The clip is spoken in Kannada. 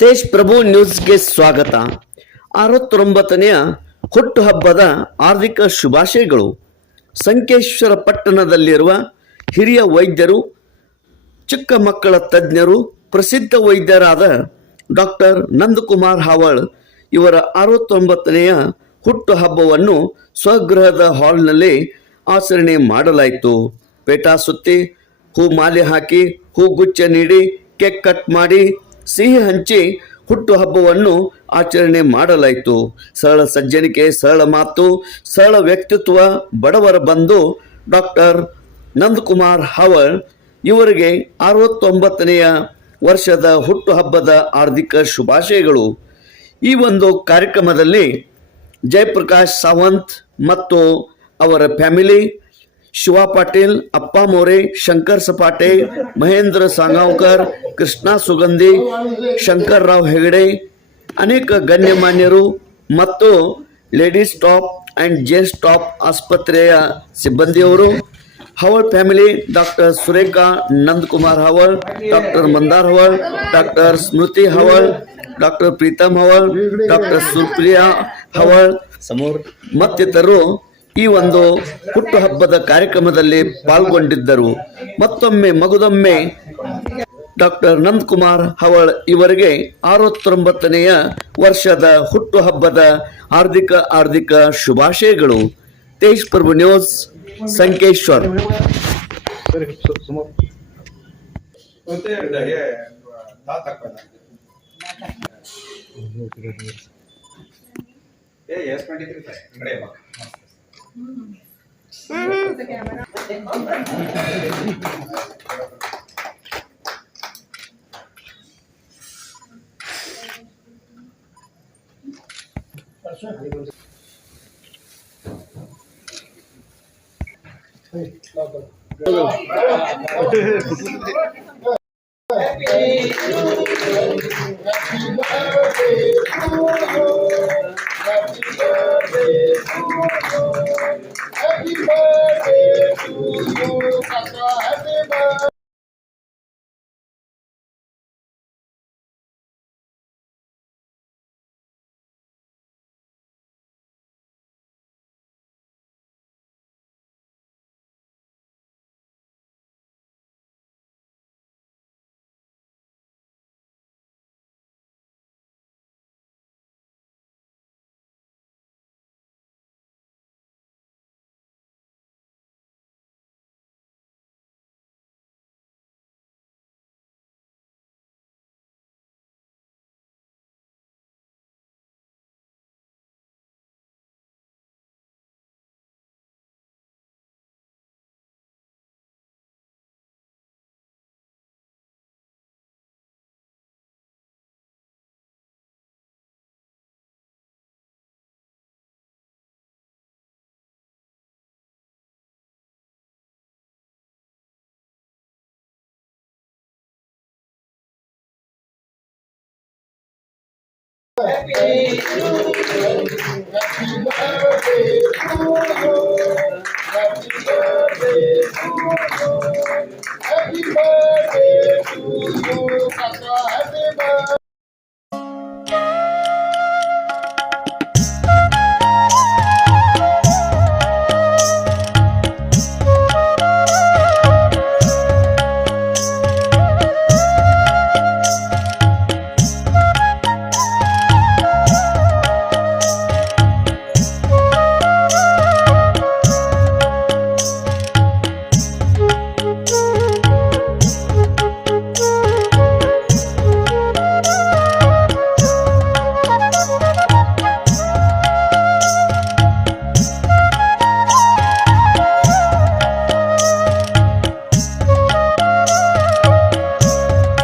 ತೇಜ್ ಪ್ರಭು ನ್ಯೂಸ್ಗೆ ಸ್ವಾಗತ. 69ನೇ ಹುಟ್ಟುಹಬ್ಬದ ಹಾರ್ದಿಕ ಶುಭಾಶಯಗಳು. ಸಂಕೇಶ್ವರ ಪಟ್ಟಣದಲ್ಲಿರುವ ಹಿರಿಯ ವೈದ್ಯರು, ಚಿಕ್ಕ ಮಕ್ಕಳ ತಜ್ಞರು, ಪ್ರಸಿದ್ಧ ವೈದ್ಯರಾದ ಡಾಕ್ಟರ್ ನಂದಕುಮಾರ್ ಹಾವಳ್ ಇವರ 69ನೇ ಹುಟ್ಟುಹಬ್ಬವನ್ನು ಸ್ವಗೃಹದ ಹಾಲ್ನಲ್ಲಿ ಆಚರಣೆ ಮಾಡಲಾಯಿತು. ಪೇಟಾ ಸುತ್ತಿ, ಹೂ ಮಾಲೆ ಹಾಕಿ, ಹೂಗುಚ್ಛ ನೀಡಿ, ಕೇಕ್ ಕಟ್ ಮಾಡಿ, ಸಿಹಿ ಹಂಚಿ ಹುಟ್ಟುಹಬ್ಬವನ್ನು ಆಚರಣೆ ಮಾಡಲಾಯಿತು. ಸರಳ ಸಜ್ಜನಿಕೆ, ಸರಳ ಮಾತು, ಸರಳ ವ್ಯಕ್ತಿತ್ವ, ಬಡವರ ಬಂಧು ಡಾಕ್ಟರ್ ನಂದಕುಮಾರ್ ಹಾವಳ್ ಇವರಿಗೆ 69ನೇ ವರ್ಷದ ಹುಟ್ಟುಹಬ್ಬದ ಹಾರ್ದಿಕ ಶುಭಾಶಯಗಳು. ಈ ಒಂದು ಕಾರ್ಯಕ್ರಮದಲ್ಲಿ ಜಯಪ್ರಕಾಶ್ ಸಾವಂತ್ ಮತ್ತು ಅವರ ಫ್ಯಾಮಿಲಿ, ಶಿವಾ ಪಾಟೀಲ್, ಅಪ್ಪ ಮೋರೆ, ಶಂಕರ್ ಸಪಾಟೆ, ಮಹೇಂದ್ರ ಸಾಂಗಾವ್ಕರ್, ಕೃಷ್ಣ ಸುಗಂಧಿ, ಶಂಕರ್ ರಾವ್ ಹೆಗಡೆ, ಅನೇಕ ಗಣ್ಯಮಾನ್ಯರು ಮತ್ತು ladies top and gents top ಆಸ್ಪತ್ರೆಯ ಸಿಬ್ಬಂದಿಯವರು, Haval family, doctor Surekha Nandakumar Haval, doctor Mandar Haval, doctor Smriti Haval, doctor Pritam Haval, doctor Supriya Haval ಮತ್ತಿತರರು ಈ ಒಂದು ಹುಟ್ಟುಹಬ್ಬದ ಕಾರ್ಯಕ್ರಮದಲ್ಲಿ ಪಾಲ್ಗೊಂಡಿದ್ದರು. ಮತ್ತೊಮ್ಮೆ ಮಗುದೊಮ್ಮೆ ಡಾಕ್ಟರ್ ನಂದಕುಮಾರ್ ಹಾವಳ್ ಇವರಿಗೆ 69ನೇ ವರ್ಷದ ಹುಟ್ಟುಹಬ್ಬದ ಹಾರ್ದಿಕ ಶುಭಾಶಯಗಳು. Tej Prabhu news, Sankeshwar. Happy birthday to you. Happy birthday to you.